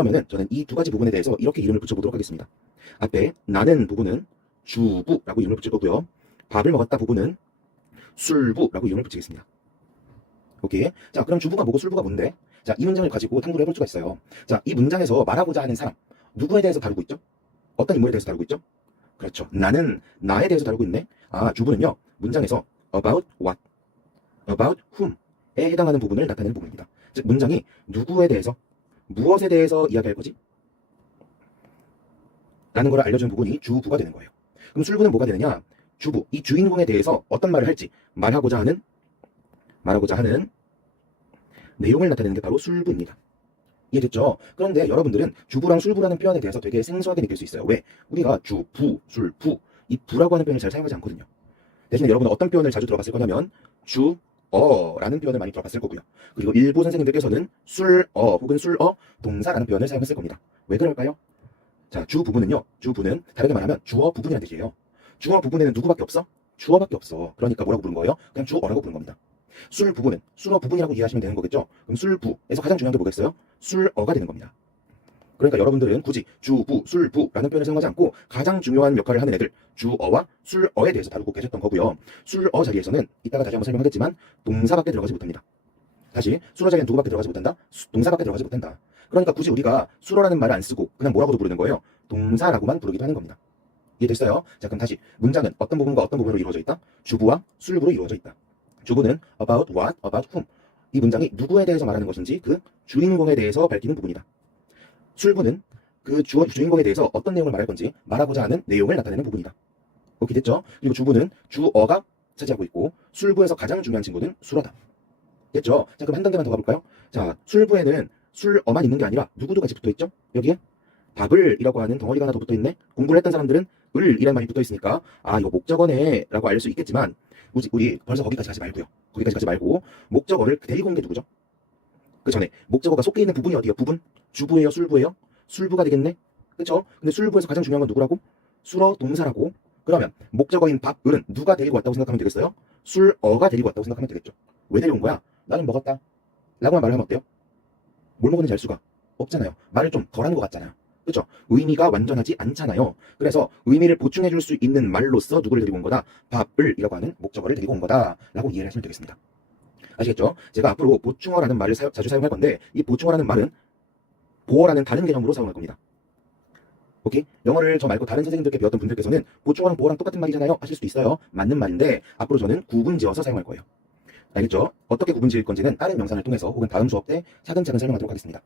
그러면은 저는 이 두 가지 부분에 대해서 이렇게 이름을 붙여보도록 하겠습니다. 앞에 나는 부분은 주부라고 이름을 붙일 거고요. 밥을 먹었다 부분은 술부라고 이름을 붙이겠습니다. 오케이. 자, 그럼 주부가 뭐고 술부가 뭔데? 자, 이 문장을 가지고 탐구를 해볼 수가 있어요. 자, 이 문장에서 말하고자 하는 사람, 누구에 대해서 다루고 있죠? 어떤 인물에 대해서 다루고 있죠? 그렇죠. 나는 나에 대해서 다루고 있네. 아, 주부는요, 문장에서 about what, about whom에 해당하는 부분을 나타내는 부분입니다. 즉, 문장이 누구에 대해서, 무엇에 대해서 이야기할 거지? 라는 걸 알려주는 부분이 주부가 되는 거예요. 그럼 술부는 뭐가 되느냐? 주부, 이 주인공에 대해서 어떤 말을 할지 말하고자 하는 내용을 나타내는 게 바로 술부입니다. 이해됐죠? 그런데 여러분들은 주부랑 술부라는 표현에 대해서 되게 생소하게 느낄 수 있어요. 왜? 우리가 주, 부, 술, 부, 이 부라고 하는 표현을 잘 사용하지 않거든요. 대신에 여러분은 어떤 표현을 자주 들어봤을 거냐면 주, 어라는 표현을 많이 들어봤을 거고요. 그리고 일부 선생님들께서는 술, 어 혹은 술, 어, 동사라는 표현을 사용했을 겁니다. 왜 그럴까요? 자, 주부는요. 주부는 다르게 말하면 주어 부분이라는 뜻이에요. 주어 부분에는 누구밖에 없어? 주어밖에 없어. 그러니까 뭐라고 부른 거예요? 그냥 주어라고 부른 겁니다. 술 부분은 술어 부분이라고 이해하시면 되는 거겠죠? 그럼 술부에서 가장 중요한 게 뭐겠어요? 술어가 되는 겁니다. 그러니까 여러분들은 굳이 주부, 술부라는 표현을 사용하지 않고 가장 중요한 역할을 하는 애들 주어와 술어에 대해서 다루고 계셨던 거고요. 술어 자리에서는 이따가 다시 한번 설명하겠지만 동사밖에 들어가지 못합니다. 다시 술어 자리에는 누구밖에 들어가지 못한다? 동사밖에 들어가지 못한다. 그러니까 굳이 우리가 술어라는 말을 안 쓰고 그냥 뭐라고도 부르는 거예요? 동사라고만 부르기도 하는 겁니다. 이해됐어요? 자, 그럼 다시 문장은 어떤 부분과 어떤 부분으로 이루어져 있다? 주부와 술부로 이루어져 있다. 주부는 about what, about whom. 이 문장이 누구에 대해서 말하는 것인지 그 주인공에 대해서 밝히는 부분이다. 술부는 그 주인공에 대해서 어떤 내용을 말할 건지 말하고자 하는 내용을 나타내는 부분이다. 오케이, 됐죠? 그리고 주부는 주어가 차지하고 있고 술부에서 가장 중요한 친구는 술어다. 됐죠? 자, 그럼 한 단계만 더 가볼까요? 자, 술부에는 술어만 있는 게 아니라 누구도 같이 붙어있죠? 여기에 밥을이라고 하는 덩어리가 하나 더 붙어있네. 공부를 했던 사람들은 을이라는 말이 붙어있으니까 아, 이거 목적어네 라고 알 수 있겠지만 우리 벌써 거기까지 가지 말고요. 거기까지 가지 말고 목적어를 데리고 온 게 누구죠? 그 전에 목적어가 속해 있는 부분이 어디야? 부분? 주부예요? 술부예요? 술부가 되겠네? 그쵸? 근데 술부에서 가장 중요한 건 누구라고? 술어 동사라고. 그러면 목적어인 밥, 을은 누가 데리고 왔다고 생각하면 되겠어요? 술어가 데리고 왔다고 생각하면 되겠죠. 왜 데려온 거야? 나는 먹었다 라고만 말을 하면 어때요? 뭘 먹었는지 알 수가 없잖아요. 말을 좀 덜 하는 것 같잖아요. 그렇죠? 의미가 완전하지 않잖아요. 그래서 의미를 보충해 줄 수 있는 말로서 누구를 데리고 온 거다? 밥을이라고 하는 목적어를 데리고 온 거다 라고 이해를 하시면 되겠습니다. 아시겠죠? 제가 앞으로 보충어라는 말을 자주 사용할 건데 이 보충어라는 말은 보어라는 다른 개념으로 사용할 겁니다. 오케이? 영어를 저 말고 다른 선생님들께 배웠던 분들께서는 보충어랑 보어랑 똑같은 말이잖아요 하실 수도 있어요. 맞는 말인데 앞으로 저는 구분지어서 사용할 거예요. 알겠죠? 어떻게 구분지을 건지는 다른 영상을 통해서 혹은 다음 수업 때 차근차근 설명하도록 하겠습니다.